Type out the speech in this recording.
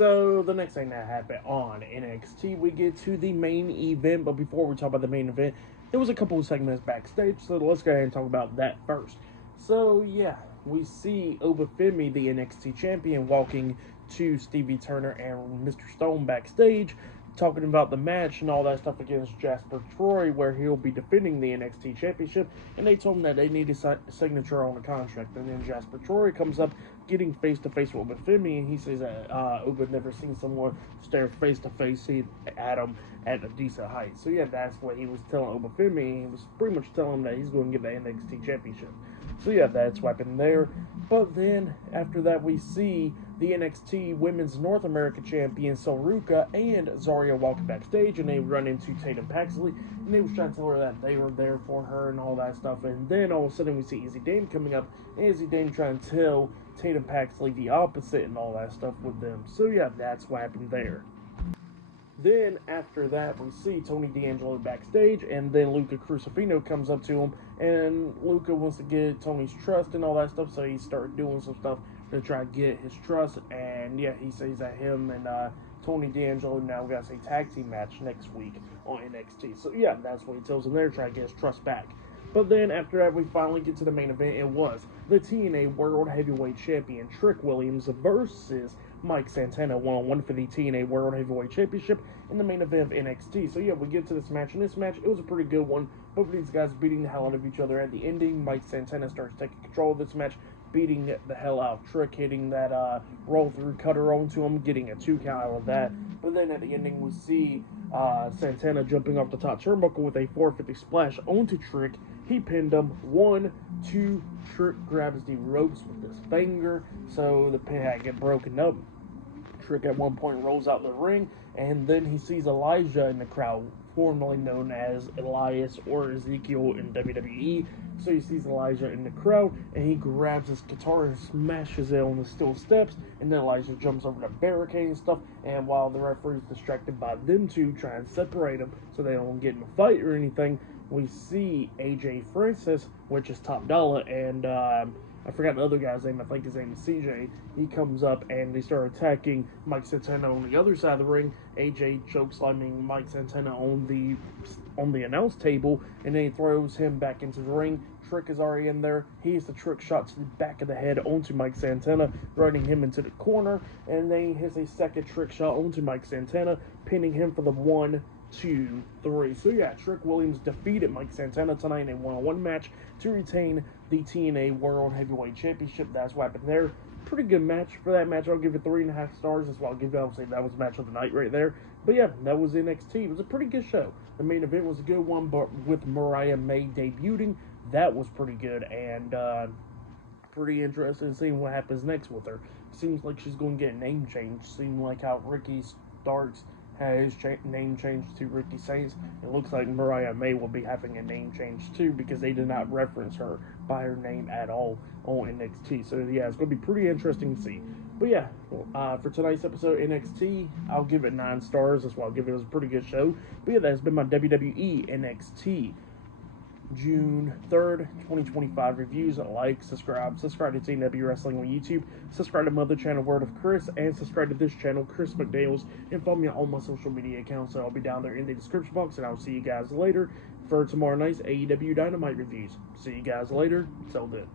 So the next thing that happened on NXT, we get to the main event. But before we talk about the main event, there was a couple of segments backstage. So let's go ahead and talk about that first. So yeah, we see Obafemi, the NXT champion, walking to Stevie Turner and Mr. Stone backstage, talking about the match and all that stuff against Jasper Troy, where he'll be defending the NXT Championship, and they told him that they need a signature on the contract. And then Jasper Troy comes up, getting face-to-face with Obafemi, and he says that Oba never seen someone stare face-to-face at him at a decent height. So yeah, that's what he was telling Obafemi. He was pretty much telling him that he's going to get the NXT Championship. So yeah, that's what happened there. But then, after that, we see the NXT Women's North America Champion, Saruka, and Zarya walking backstage, and they run into Tatum Paxley, and they was trying to tell her that they were there for her and all that stuff. And then, all of a sudden, we see Izzy Dame coming up, and Izzy Dame trying to tell Tatum Paxley the opposite and all that stuff with them. So yeah, that's what happened there. Then, after that, we see Tony D'Angelo backstage, and then Luca Crucifino comes up to him, and Luca wants to get Tony's trust and all that stuff, so he started doing some stuff to try to get his trust, and yeah, he says that him and Tony D'Angelo now got a tag team match next week on NXT. So yeah, that's what he tells him there, try to get his trust back. But then, after that, we finally get to the main event. It was the TNA World Heavyweight Champion, Trick Williams, versus Mike Santana, one-on-one for the TNA World Heavyweight Championship in the main event of NXT. So yeah, we get to this match. In this match, it was a pretty good one. Both of these guys beating the hell out of each other. At the ending, Mike Santana starts taking control of this match, beating the hell out of Trick, hitting that roll-through cutter onto him, getting a 2 count out of that. But then at the ending, we see Santana jumping off the top turnbuckle with a 450 splash onto Trick. He pinned him. 1, 2, Trick grabs the ropes with his finger, so the pin had to get broken up. Trick at one point rolls out the ring, and then he sees Elijah in the crowd, formerly known as Elias or Ezekiel in WWE. So he sees Elijah in the crowd, and he grabs his guitar and smashes it on the steel steps, and then Elijah jumps over the barricade and stuff, and while the referee is distracted by them two trying to separate them so they don't get in a fight or anything, we see AJ Francis, which is Top Dollar, and I forgot the other guy's name. I think his name is CJ. He comes up and they start attacking Mike Santana on the other side of the ring. AJ chokeslamming Mike Santana on the announce table, and then he throws him back into the ring. Trick is already in there. He hits the trick shot to the back of the head onto Mike Santana, running him into the corner, and then he hits a second trick shot onto Mike Santana, pinning him for the 1, 2, 3. So yeah, Trick Williams defeated Mike Santana tonight in a one-on-one match to retain the TNA World Heavyweight Championship. That's what happened there. Pretty good match. For that match, I'll give it 3.5 stars. That's what I'll give it. I'll say that was the match of the night right there. But yeah, that was NXT. It was a pretty good show. The main event was a good one, but with Mariah May debuting, that was pretty good, and pretty interested in seeing what happens next with her. Seems like she's going to get a name change. Seems like how Ricky Starks had his name changed to Ricky Saints. It looks like Mariah May will be having a name change too, because they did not reference her by her name at all on NXT. So yeah, it's going to be pretty interesting to see. But yeah, for tonight's episode NXT, I'll give it 9 stars. That's why I'll give it. It was a pretty good show. But yeah, that's been my WWE NXT June 3rd, 2025 reviews. Like, subscribe to TNW Wrestling on YouTube, subscribe to my other channel, Word of Chris, and subscribe to this channel, Chris McDaniels, and follow me on all my social media accounts. So I'll be down there in the description box, and I'll see you guys later for tomorrow night's AEW Dynamite reviews. See you guys later. Till then.